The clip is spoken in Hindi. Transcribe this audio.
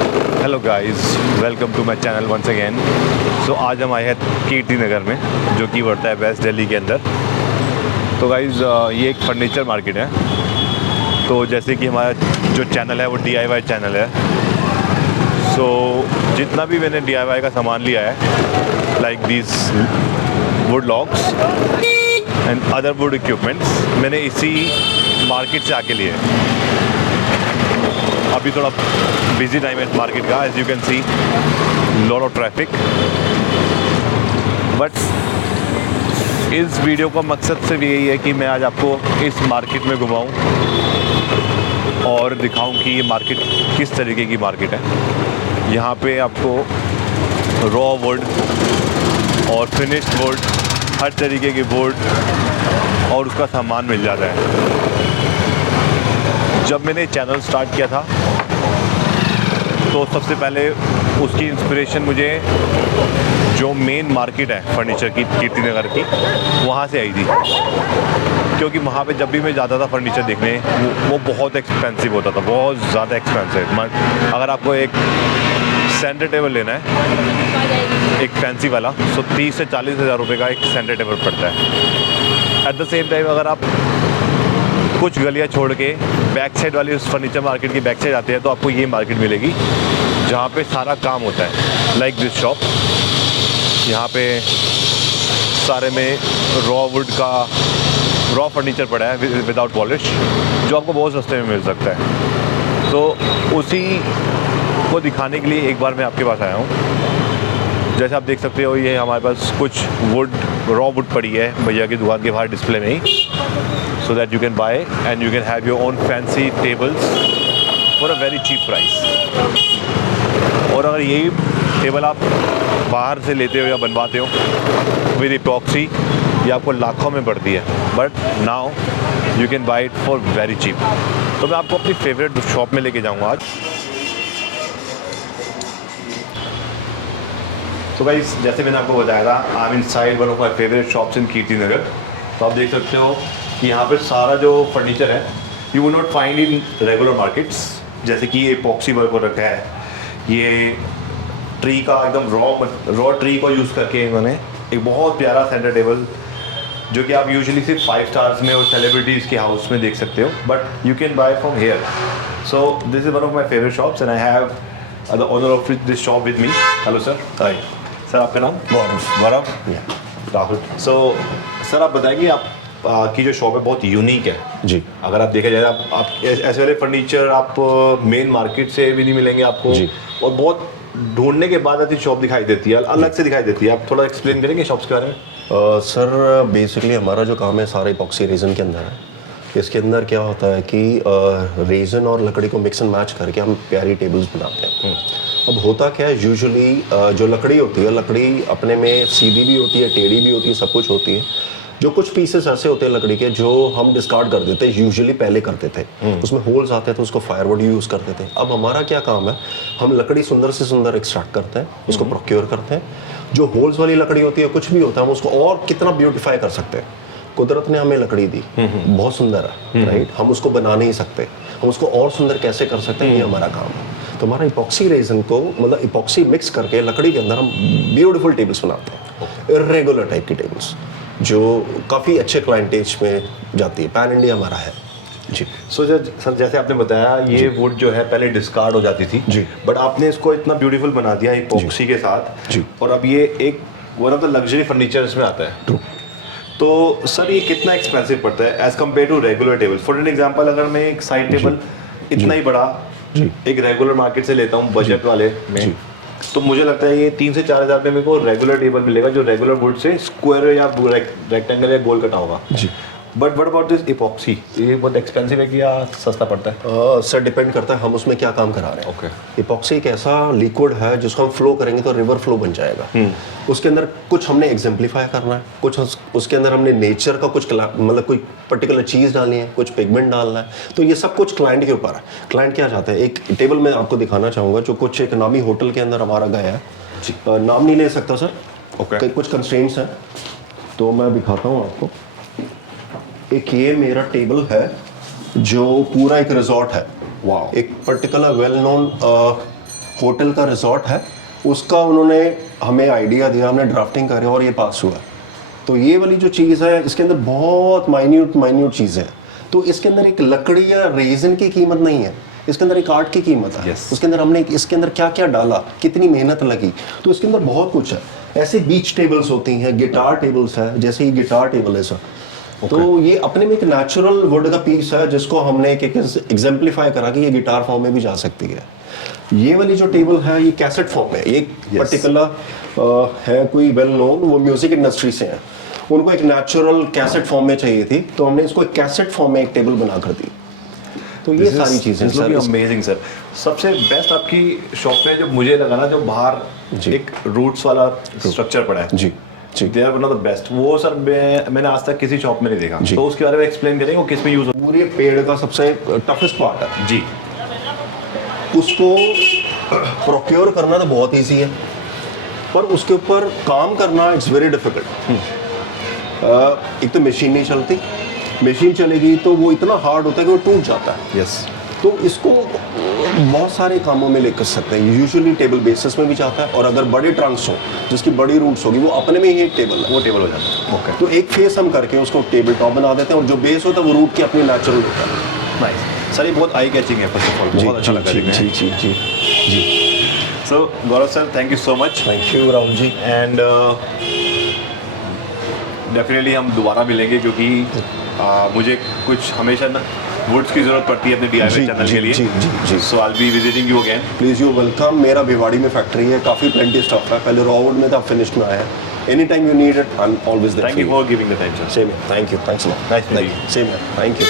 Hello guys, welcome to my channel once again. So आज हम आए हैं कीर्ति नगर में, जो कि पड़ता है वेस्ट दिल्ली के अंदर। तो गाइस ये एक फर्नीचर मार्केट है। तो जैसे कि हमारा जो चैनल है वो DIY चैनल है। सो जितना भी मैंने DIY का सामान लिया है, like this wood logs and other wood equipments, मैंने इसी मार्केट से आके लिए। अभी थोड़ा बिजी टाइम है मार्केट का, as you can see lot of traffic. But इस वीडियो का मकसद सिर्फ यही है कि मैं आज आपको इस मार्केट में घुमाऊं और दिखाऊं कि ये मार्केट किस तरीके की मार्केट है। यहाँ पे आपको रॉ वुड और फिनिश्ड वुड, हर तरीके की वुड और उसका सामान मिल जाता है। जब मैंने चैनल स्टार्ट किया था तो सबसे पहले उसकी इंस्पिरेशन मुझे जो मेन मार्केट है फर्नीचर की, कीर्ति नगर की, वहाँ से आई थी। क्योंकि वहाँ पे जब भी मैं जाता था फर्नीचर देखने, वो बहुत एक्सपेंसिव होता था, बहुत ज़्यादा एक्सपेंसिव। अगर आपको एक सेंटर टेबल लेना है, एक फैंसी वाला, तो 30 से 40 हज़ार रुपये का एक सेंटर टेबल पड़ता है। एट द सेम टाइम अगर आप कुछ गलियाँ छोड़ के बैक साइड वाली उस फर्नीचर मार्केट की बैक साइड आते हैं तो आपको ये मार्केट मिलेगी, जहाँ पे सारा काम होता है। लाइक दिस शॉप, यहाँ पे सारे में रॉ वुड का रॉ फर्नीचर पड़ा है विदाउट पॉलिश, जो आपको बहुत सस्ते में मिल सकता है। तो उसी को दिखाने के लिए एक बार मैं आपके पास आया हूँ। जैसे आप देख सकते हो, ये हमारे पास कुछ वुड, रॉ वुड पड़ी है भैया की दुकान के बाहर डिस्प्ले में ही, so that you can buy and you can have your own fancy tables for a very cheap price। और अगर यही टेबल आप बाहर से लेते हो या बनवाते हो विद इपॉक्सी, ये आपको लाखों में पड़ती है, but now you can buy it for very cheap. तो मैं आपको अपनी फेवरेट शॉप में लेके जाऊंगा आज। तो गाइस, जैसे मैंने आपको बताया था, I am inside one of my favourite shops in Kirti Nagar. तो आप देख सकते हो कि यहाँ पर सारा जो फर्नीचर है, you will not find in regular markets. जैसे कि ये इपॉक्सी वर्क हो रखा है, ये ट्री का एकदम रॉ ट्री को यूज़ करके इन्होंने एक बहुत प्यारा सेंटर टेबल, जो कि आप यूजुअली सिर्फ 5 स्टार्स में और सेलिब्रिटीज़ के हाउस में देख सकते हो, but you can buy from here. So this is one of my favourite shops and I have the owner of this shop with me. Hello sir. Hi sir, आपका नाम? गौरव। राहुल। सो सर, आप बताएंगे आप की जो शॉप है बहुत यूनिक है जी। अगर आप देखा जाए, आप ऐसे वाले फर्नीचर आप मेन मार्केट से भी नहीं मिलेंगे आपको जी। और बहुत ढूंढने के बाद आती शॉप दिखाई देती है, अलग से दिखाई देती है। आप थोड़ा एक्सप्लेन करेंगे शॉप्स के बारे में? सर बेसिकली हमारा जो काम है सारा इपॉक्सी रेजन के अंदर है। इसके अंदर क्या होता है कि रेजन और लकड़ी को मिक्स एंड मैच करके हम प्यारी टेबल्स बनाते हैं। अब होता क्या है, यूजुअली जो लकड़ी होती है, लकड़ी अपने में सीधी भी होती है, टेढ़ी भी होती है, सब कुछ होती है। जो कुछ पीसेस ऐसे होते हैं लकड़ी के जो हम डिस्कार्ड कर देते हैं, यूजुअली पहले करते थे, उसमें होल्स आते थे, उसको फायरवुड यूज़ करते थे। अब हमारा क्या काम है, हम लकड़ी सुंदर से सुंदर एक्सट्रैक्ट करते हैं, उसको प्रोक्योर करते हैं। जो होल्स वाली लकड़ी होती है, कुछ भी होता है, हम उसको और कितना ब्यूटीफाई कर सकते हैं। कुदरत ने हमें लकड़ी दी, बहुत सुंदर है, राइट? हम उसको बना नहीं सकते, हम उसको और सुंदर कैसे कर सकते हैं, ये हमारा काम है। तो हमारा इपॉक्सी रेजन को, मतलब इपॉक्सी मिक्स करके लकड़ी के अंदर हम ब्यूटीफुल टेबल्स बनाते हैं, इर्रेगुलर टाइप की टेबल्स, जो काफ़ी अच्छे क्लाइंटेज में जाती है। पैन इंडिया हमारा है जी। सो सर, जैसे आपने बताया, ये वुड जो है पहले डिस्कार्ड हो जाती थी जी, बट आपने इसको इतना ब्यूटीफुल बना दिया इपॉक्सी के साथ जी। और अब ये एक one of the luxury furniture इसमें आता है। ट्रू। तो सर, ये कितना एक्सपेंसिव पड़ता है as compare to regular table? For an example, अगर मैं एक साइड टेबल इतना ही बड़ा एक रेगुलर मार्केट से लेता हूँ बजट वाले में, तो मुझे लगता है ये 3 से 4 हज़ार रुपये मेरे को रेगुलर टेबल मिलेगा, जो रेगुलर वुड से स्क्वायर या रेक्टेंगल या गोल कटा होगा जी। But what about this epoxy? ये बहुत एक्सपेंसिव है कि या सस्ता पड़ता है? सर डिपेंड करता है हम उसमें क्या काम करा रहे हैं। ओके। इपॉक्सी एक ऐसा लिक्विड है जिसको हम फ्लो करेंगे तो रिवर फ्लो बन जाएगा। उसके अंदर कुछ हमने एग्जाम्प्लीफाई करना है, कुछ उसके अंदर हमने नेचर का कुछ मतलब कोई पर्टिकुलर चीज़ डालनी है, कुछ पिगमेंट डालना है। तो ये सब कुछ क्लाइंट के ऊपर है। क्लाइंट क्या चाहते हैं। एक टेबल मैं आपको दिखाना चाहूँगा जो कुछ एक नामी होटल के अंदर हमारा गया है जी। नाम नहीं ले सकता सर, ओके, कुछ कंस्ट्रेंट्स हैं, तो मैं दिखाता हूँ आपको। एक ये मेरा टेबल है जो पूरा एक रिजॉर्ट है, वाह, एक पर्टिकुलर वेल नोन होटल का रिजॉर्ट है, उसका उन्होंने हमें आइडिया दिया, हमने ड्राफ्टिंग करी और ये पास हुआ। तो ये वाली जो चीज़ है इसके अंदर बहुत माइन्यूट चीज़ें हैं। तो इसके अंदर एक लकड़ी या रेजन की कीमत नहीं है, इसके अंदर एक आर्ट की कीमत है। उसके अंदर हमने इसके अंदर क्या क्या डाला, कितनी मेहनत लगी, तो इसके अंदर बहुत कुछ है। ऐसे बीच टेबल्स होती हैं, गिटार टेबल्स है, जैसे ये गिटार टेबल है सर। तो ये अपने में एक नेचुरल वुड का पीस है जिसको हमने एक एग्जाम्पलीफाई करा कि ये गिटार फॉर्म में भी जा सकती है। ये वाली जो टेबल है ये कैसेट फॉर्म में, एक पर्टिकुलर है कोई वेल नोन, वो म्यूजिक इंडस्ट्री से हैं, उनको एक नेचुरल कैसेट फॉर्म में चाहिए थी, तो हमने इसको एक कैसेट फॉर्म में एक टेबल बना कर दी। तो ये सारी चीजें सर, अमेजिंग सर। सबसे बेस्ट आपकी शॉप में जो मुझे लगा ना, जो बाहर एक रूट्स वाला स्ट्रक्चर पड़ा है, जी जी, they are one of the best. वो सर मैंने आज तक किसी शॉप में नहीं देखा, तो उसके बारे में एक्सप्लेन करेंगे वो किस में यूज होता पूरे पेड़ का सबसे टफेस्ट पार्ट है जी। उसको प्रोक्योर करना तो बहुत ईजी है, पर उसके ऊपर काम करना इट्स वेरी डिफिकल्ट। एक तो मशीन नहीं चलती, मशीन चलेगी तो वो इतना हार्ड होता है कि वो टूट जाता है। यस। तो इसको बहुत सारे कामों में ले कर सकते हैं, यूजुअली टेबल बेसिस में भी जाता है, और अगर बड़े ट्रंक्स हो जिसकी बड़ी रूट्स होगी वो अपने में ही एक टेबल है, वो टेबल हो जाता है। ओके। तो एक फेस हम करके उसको टेबल टॉप बना देते हैं, और जो बेस होता है वो रूट की अपनी नेचुरल होता है। नाइस सर, ये बहुत आई कैचिंग है, फर्स्ट ऑफ ऑल बहुत अच्छा लगा। जी जी जी जी जी। So Gaurav sir, thank you so much. Thank you Rahul ji. And definitely हम दोबारा मिलेंगे, क्योंकि मुझे कुछ हमेशा ना वुड्स की जरूरत पड़ती है अपने DIY चैनल के लिए। जी जी जी। So I will be visiting you again. Please you welcome. मेरा भिवाड़ी में फैक्ट्री है, काफ़ी प्लेंटी स्टॉक है, पहले रॉ वुड में था, फिनिश्ड में आया है। Any time you need it, I am always there. Thank you for giving the time sir. Same, thank you, thanks a lot. Nice meeting you. Same, thank you.